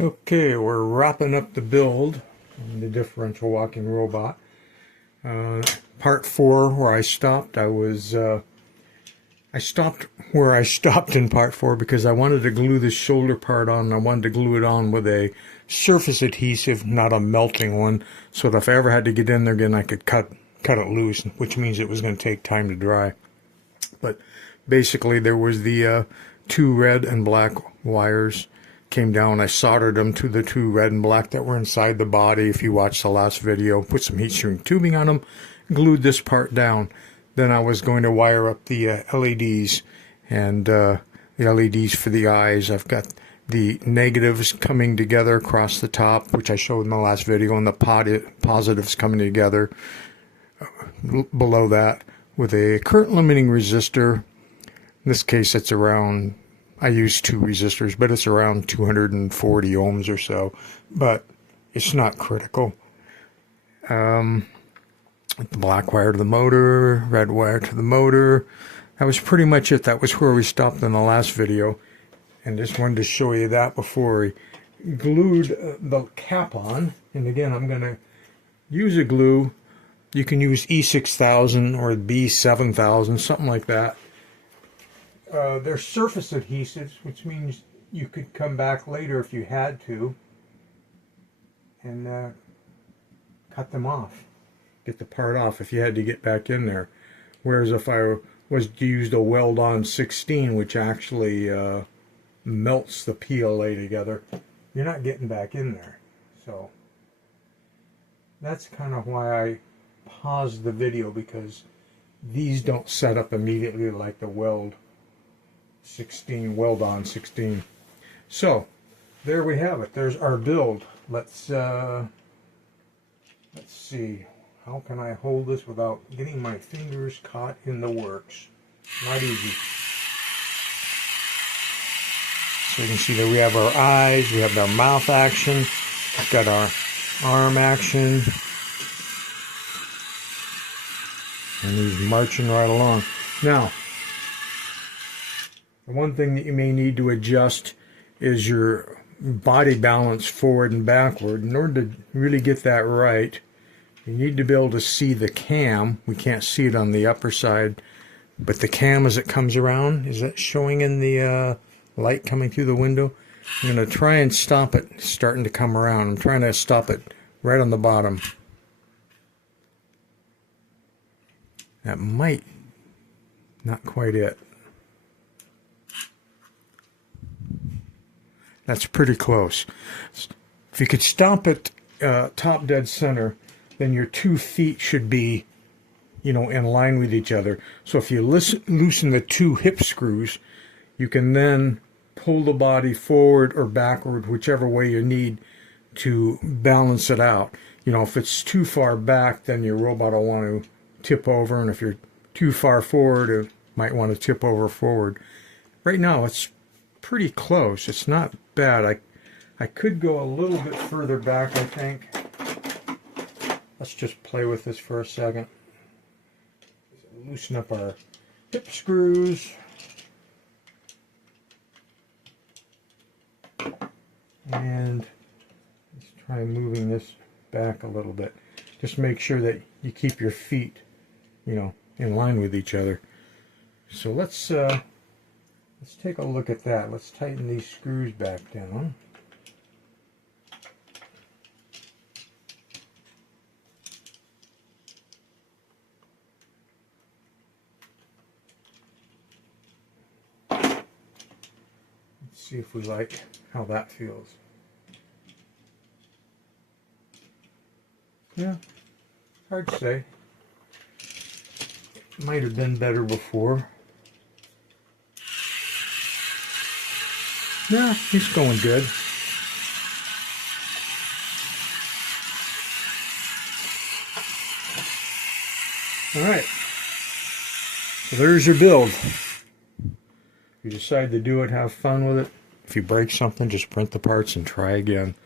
Okay, we're wrapping up the build on the differential walking robot. Part 4, where I stopped, I stopped where I stopped in part 4 because I wanted to glue this shoulder part on. I wanted to glue it on with a surface adhesive, not a melting one, so that if I ever had to get in there again, I could cut it loose, which means it was going to take time to dry. But basically, there was the 2 red and black wires came down. I soldered them to the 2 red and black that were inside the body. If you watched the last video, put some heat shrink tubing on them, glued this part down. Then I was going to wire up the LEDs and the LEDs for the eyes. I've got the negatives coming together across the top, which I showed in the last video, and the positives coming together below that with a current limiting resistor. In this case, it's around, I use 2 resistors, but it's around 240 ohms or so, but it's not critical. The black wire to the motor, red wire to the motor. That was pretty much it. That was where we stopped in the last video, and just wanted to show you that before we glued the cap on. And again, I'm going to use a glue. You can use E6000 or B7000, something like that. They're surface adhesives, which means you could come back later if you had to and cut them off, get the part off if you had to get back in there. Whereas if I was to use a weld-on 16, which actually melts the PLA together, you're not getting back in there. So that's kind of why I paused the video, because these don't set up immediately like the weld-on 16. So there we have it. There's our build. Let's see, how can I hold this without getting my fingers caught in the works? Not easy. So you can see that we have our eyes, we have our mouth action, we've got our arm action, and he's marching right along. Now, the one thing that you may need to adjust is your body balance forward and backward. In order to really get that right, you need to be able to see the cam. We can't see it on the upper side, but the cam as it comes around, is that showing in the light coming through the window? I'm going to try and stop it starting to come around. I'm trying to stop it right on the bottom. That might not quite it. That's pretty close. If you could stop it top dead center, then your 2 feet should be, in line with each other. So if you loosen the 2 hip screws, you can then pull the body forward or backward, whichever way you need to balance it out. If it's too far back, then your robot will want to tip over, and if you're too far forward, it might want to tip over forward. Right now, it's pretty close. It's not bad. I could go a little bit further back, I think. Let's just play with this for a second. Loosen up our hip screws. And let's try moving this back a little bit. Just make sure that you keep your feet, in line with each other. So let's take a look at that. Let's tighten these screws back down. Let's see if we like how that feels. Yeah, hard to say. Might have been better before. Yeah, he's going good. Alright, so there's your build. If you decide to do it, have fun with it. If you break something, just print the parts and try again.